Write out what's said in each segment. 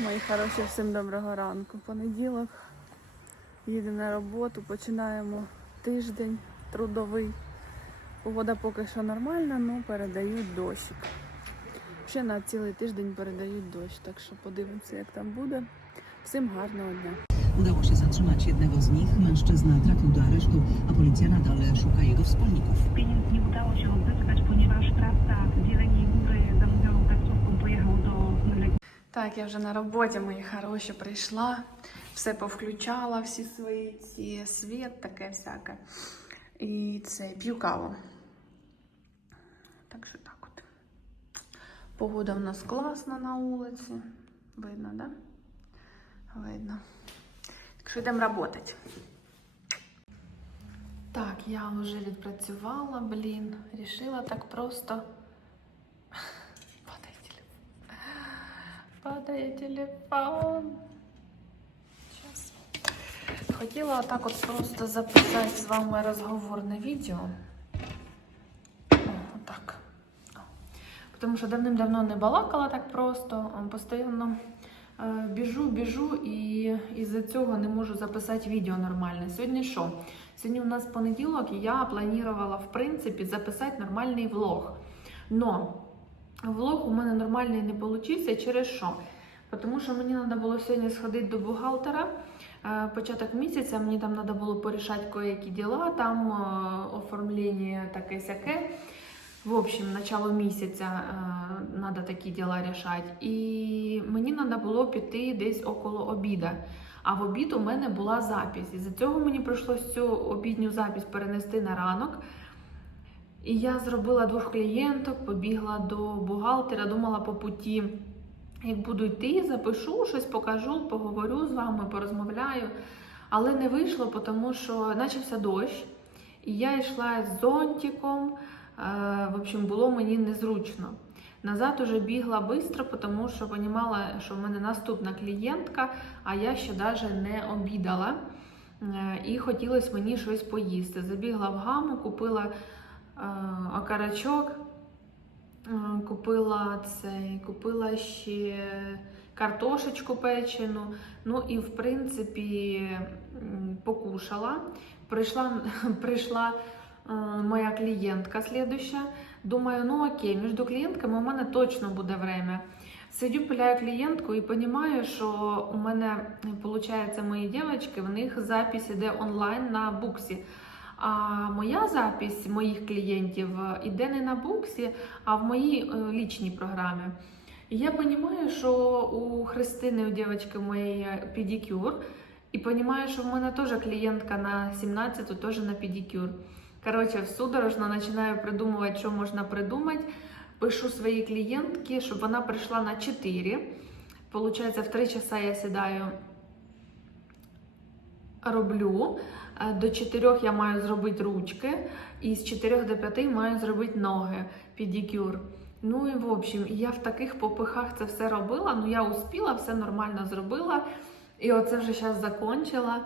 Мої хороші, всім доброго ранку. Понеділок. Їдемо на роботу, починаємо тиждень трудовий. Погода поки що нормальна, але передають dощик. Ще на цілий тиждень передають дощ, так що подивимося, як tam буде. Всім гарного дня. Udało się zatrzymać jednego z nich. Mężczyzna trafił do aresztu, a policja nadal szuka jego wspólników. Pieniędzy nie udało się odzyskać, ponieważ sprawca z Jeleniej Góry zamówioną taksówką pojechał do Legii. Так, я вже на роботі, мої хороші, прийшла, все повключала, всі свої ці світ, таке всяке. І це п'ю каву. Так що так от. Погода в нас класна на вулиці. Видно, да? Видно. Так що йдемо працювати. Так, я вже відпрацювала, блін. Рішила так просто. Падає телефон. Падає телефон. Хотіла отак от просто записати з вами розговорне відео. Отак. Тому що давним-давно не балакала так просто, постійно е, біжу, біжу і із-за цього не можу записати відео нормальне. Сьогодні що? Сьогодні у нас понеділок, і я планувала, в принципі, записати нормальний влог. Но влог у мене нормальний не вийшов через що? Тому що мені треба було сьогодні сходити до бухгалтера. Е, Початок місяця мені там треба було порішати кое-які діла, там е, оформлення таке сяке. В общем, начало місяця треба такі діла рішати. І мені треба було піти десь около обіда. А в обід у мене була запись. І за цього мені прийшлося цю обідню запись перенести на ранок. І я зробила двох клієнток, побігла до бухгалтера, думала по путі, як буду йти, запишу щось, покажу, поговорю з вами, порозмовляю. Але не вийшло, тому що почався дощ, і я йшла з зонтиком. Е, В общем, було мені незручно. Назад уже бігла швидко, тому що розуміла, що в мене наступна клієнтка, а я ще навіть не обідала. Е, І хотілося мені щось поїсти. Забігла в гаму, купила окарачок, е, купила цей, купила ще картошечку печену. Ну і в принципі покушала. Прийшла, прийшла е, моя клієнтка слідуща. Думаю, ну окей, між клієнтками у мене точно буде время. Сидю, пиляю клієнтку і розумію, що у мене, виходить, мої дівчатки, в них запись іде онлайн на буксі. А моя запись моїх клієнтів іде не на буксі, а в моїй е, лічній програмі. І я розумію, що у Христини, у дівчинки моєї педикюр, і розумію, що в мене теж клієнтка на 17-ту теж на педикюр. Коротше, судорожно починаю придумувати, що можна придумати. Пишу своїй клієнтки, щоб вона прийшла на 4. Получається, в 3 часа я сідаю, роблю. Е, До 4 я маю зробити ручки, і з 4 до 5 маю зробити ноги, педикюр. Ну і в общем, я в таких попихах це все робила. Ну я успіла, все нормально зробила. І оце вже зараз закончила.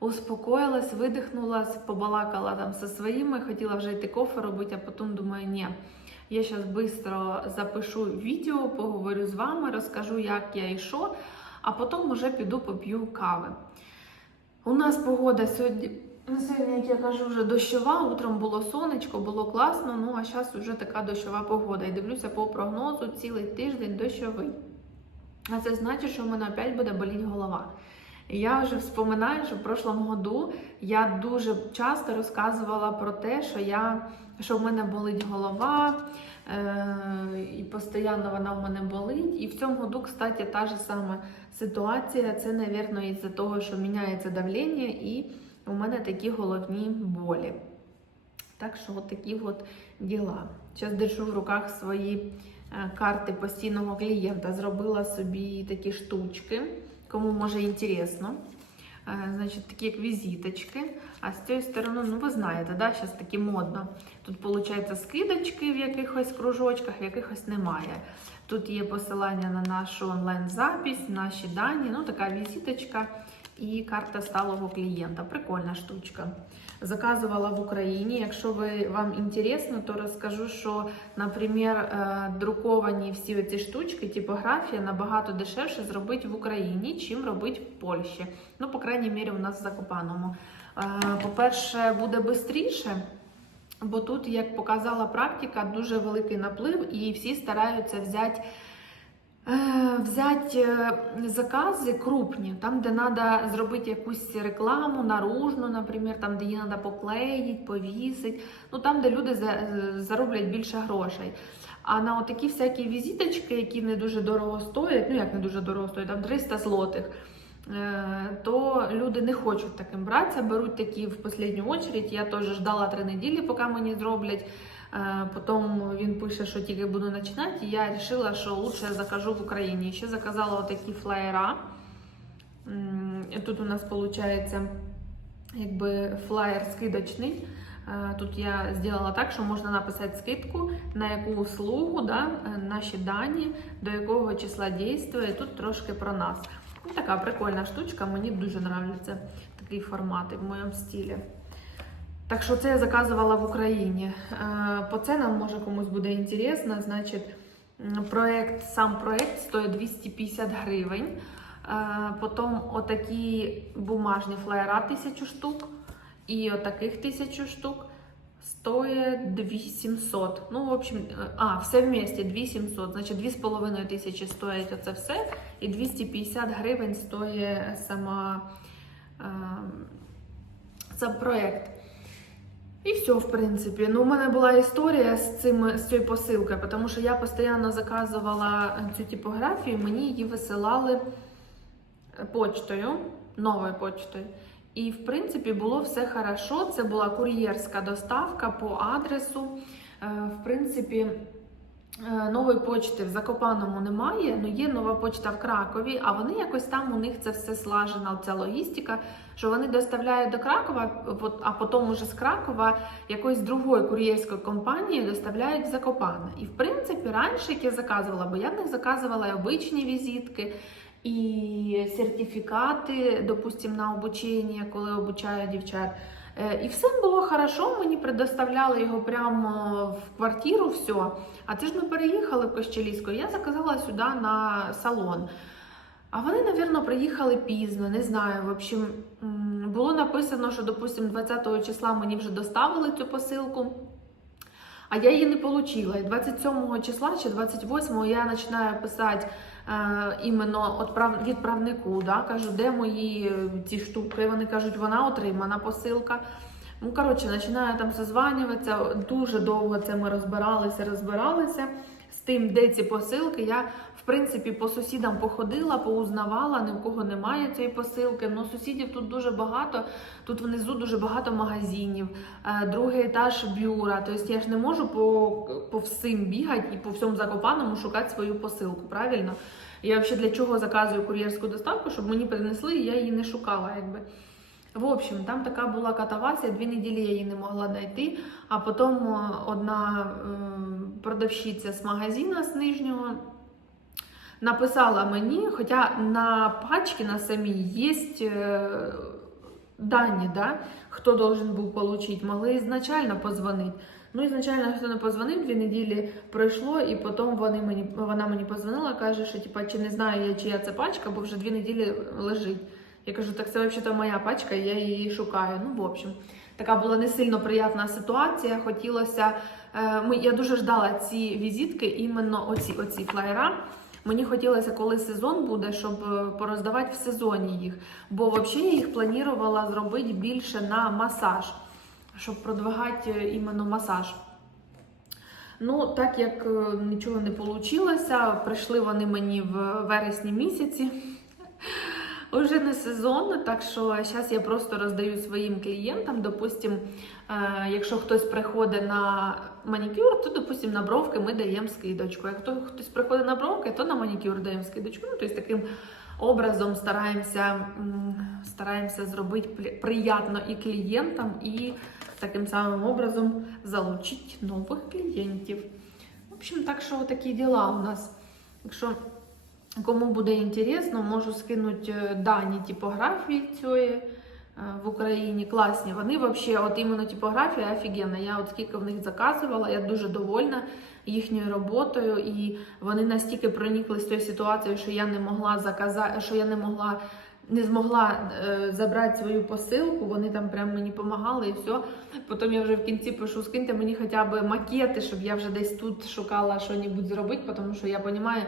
Успокоїлась, видихнула, побалакала там зі своїми, хотіла вже йти кофе робити, а потім думаю, ні. Я зараз швидко запишу відео, поговорю з вами, розкажу, як я і що, а потім вже піду поп'ю кави. У нас погода сьогодні, ну, сьогодні, як я кажу, вже дощова. Утром було сонечко, було класно. Ну а зараз вже така дощова погода. І дивлюся по прогнозу цілий тиждень дощовий. А це значить, що в мене опять буде боліти голова. Я вже вспоминаю, що в прошлому году я дуже часто розказувала про те, що я що в мене болить голова, і постійно вона в мене болить. І в цьому году, кстати, та ж сама ситуація. Це, мабуть, із-за того, що міняється давлення, і у мене такі головні болі. Так що от такі от діла. Зараз держу в руках свої е, карти постійного клієнта. Зробила собі такі штучки, кому може інтересно. Е, Значить, такі як візиточки. А з цієї сторони, ну ви знаєте, да, зараз такі модно. Тут, виходить, скидочки в якихось кружочках, в якихось немає. Тут є посилання на нашу онлайн-запись, наші дані, ну така візиточка. І карта сталого клієнта. Прикольна штучка. Заказувала в Україні. Якщо ви вам інтересно, то розкажу, що, наприклад, е, друковані всі ці штучки, типографія набагато дешевше зробити в Україні, чим робити в Польщі. Ну, по крайній мірі, у нас в Закопаному. Е, По-перше, буде швидше. Бо тут, як показала практика, дуже великий наплив, і всі стараються взяти е, взяти е, закази крупні, там, де треба зробити якусь рекламу наружну, наприклад, там, де її треба поклеїти, повісити, ну там, де люди е, зароблять більше грошей. А на отакі всякі візиточки, які не дуже дорого стоять, ну як не дуже дорого стоять, там 300 злотих, то люди не хочуть таким братися, беруть такі в останню очередь. Я теж ждала три неділі, поки мені зроблять. Е, Потім він пише, що тільки буду починати, я вирішила, що я закажу в Україні. Ще заказала отакі флаєра. Тут у нас виходить якби флаєр скидочний. Е, Тут я зробила так, що можна написати скидку, на яку услугу, да, е, наші дані, до якого числа дійствує. Тут трошки про нас. Ну, така прикольна штучка, мені дуже подобається такий формат в моєму стилі. Так що це я заказувала в Україні. Е, По ценам, може комусь буде інтересно, значить, проект, сам проект стоїть 250 гривень. Е, Потім отакі бумажні флаєра 1000 штук і отаких 1000 штук стоїть 2700. Ну, в общем, а, все вместе 2700. Значить, 2500 тисячі стоїть оце все, і 250 гривень стоїть сама е, сам проект. І все, в принципі. Ну, у мене була історія з цим з цією посилкою, тому що я постійно заказувала цю типографію, мені її висилали почтою, новою почтою. І, в принципі, було все хорошо. Це була кур'єрська доставка по адресу. Е, В принципі, е, нової почти в Закопаному немає, але є нова почта в Кракові, а вони якось там у них це все слажена, ця логістика, що вони доставляють до Кракова, а потім уже з Кракова якоїсь другої кур'єрської компанії доставляють в Закопане. І в принципі, раніше як я заказувала, бо я в них заказувала і обичні візитки. І сертифікати, допустим, на обучення, коли обучаю дівчат. Е, І все було хорошо, мені предоставляли його прямо в квартиру, все. А це ж ми переїхали в Кощеліську, я заказала сюди на салон. А вони, напевно, приїхали пізно, не знаю. В общем, було написано, що, допустимо, 20 числа мені вже доставили цю посилку. А я її не отримала. І 27 числа чи 28 я починаю писати е, іменно відправнику. Да? Кажу, де мої е, ці штуки. Вони кажуть, вона отримана посилка. Ну, коротше, починаю там созванюватися. Дуже довго це ми розбиралися, розбиралися тим, де ці посилки. Я, в принципі, по сусідам походила, поузнавала, ні в кого немає цієї посилки. Ну, сусідів тут дуже багато. Тут внизу дуже багато магазинів, е, другий етаж бюра. Тобто я ж не можу по, по всім бігати і по всьому закопаному шукати свою посилку. Правильно? Я взагалі для чого заказую кур'єрську доставку, щоб мені принесли, і я її не шукала. якби. В общем, там така була катавасія, дві неділі я її не могла знайти. А потім е, одна ем, продавщиця з магазину з нижнього написала мені, хоча на пачці на самій є е, дані, да, хто должен був отримати. Могли ізначально позвонити. Ну, ізначально хто не позвонив, дві неділі пройшло, і потім вони мені, вона мені позвонила, каже, що типа, чи не знаю я, чия це пачка, бо вже дві неділі лежить. Я кажу, так це взагалі моя пачка, я її шукаю. Ну, в общем, така була не сильно приємна ситуація. Хотілося. Е, ми, я дуже ждала ці візитки, іменно оці, оці флаєра. Мені хотілося, коли сезон буде, щоб е, пороздавати в сезоні їх. Бо взагалі я їх планувала зробити більше на масаж, щоб продвигати е, іменно масаж. Ну, так як нічого не вийшло, прийшли вони мені в вересні місяці. Уже не сезон, так що зараз я просто роздаю своїм клієнтам. Допустим, е, якщо хтось приходить на манікюр, то допустим, на бровки ми даємо скидочку. Якщо хтось приходить на бровки, то на манікюр даємо скидочку. Ну, тобто таким образом стараємося, стараємося зробити приємно і клієнтам, і таким самим образом залучити нових клієнтів. В общем, так що такі діла у нас. Якщо Кому буде інтересно, можу скинути е, дані типографії цієї е, в Україні. Класні. Вони взагалі, от іменно типографія офігенна. Я от скільки в них заказувала, я дуже довольна їхньою роботою, і вони настільки прониклись тою ситуацією, що я не могла заказати, що я не могла. Не змогла е, забрати свою посилку, вони там прям мені допомагали і все. Потім я вже в кінці пишу, скиньте мені хоча б макети, щоб я вже десь тут шукала щось зробити, тому що я розумію,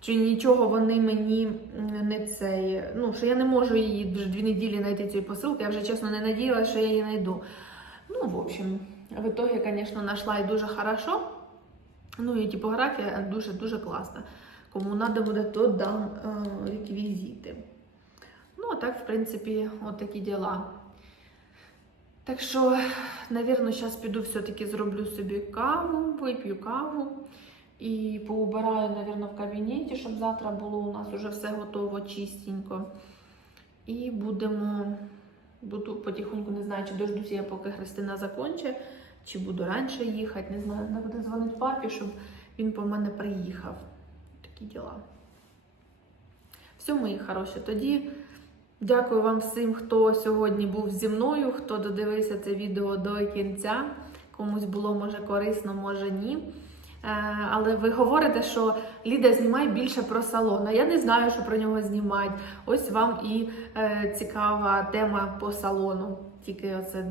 що нічого вони мені не цей. Ну, що я не можу її вже дві неділі знайти цієї посилки. Я вже чесно не надіялася, що я її знайду. Ну, в общем, в итоге, звісно, знайшла і дуже хорошо. Ну і типографія дуже-дуже класна. Кому треба буде, то дам е, реквізити. Ну, а так, в принципі, от такі діла. Так що, навірно, зараз піду все-таки зроблю собі каву, вип'ю каву і поубираю, навірно, в кабінеті, щоб завтра було у нас уже все готово, чистенько. І будемо, буду потихоньку, не знаю, чи дождуся я, поки Христина закончить, чи буду раніше їхати, не знаю, треба буде дзвонити папі, щоб він по мене приїхав. Такі діла. Все, мої хороші. Тоді дякую вам всім, хто сьогодні був зі мною, хто додивився це відео до кінця. Комусь було може корисно, може ні. Е, Але ви говорите, що Ліда знімає більше про салон. А я не знаю, що про нього знімати. Ось вам і е, цікава тема по салону. Тільки оце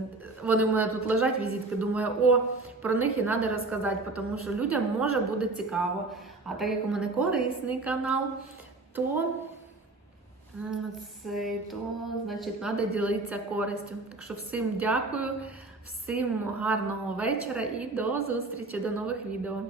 вони в мене тут лежать, візитки. Думаю, о, про них і треба розказати, тому що людям може буде цікаво. А так як у мене корисний канал, то це, то значить треба ділитися користю. Так що всім дякую, всім гарного вечора і до зустрічі, до нових відео.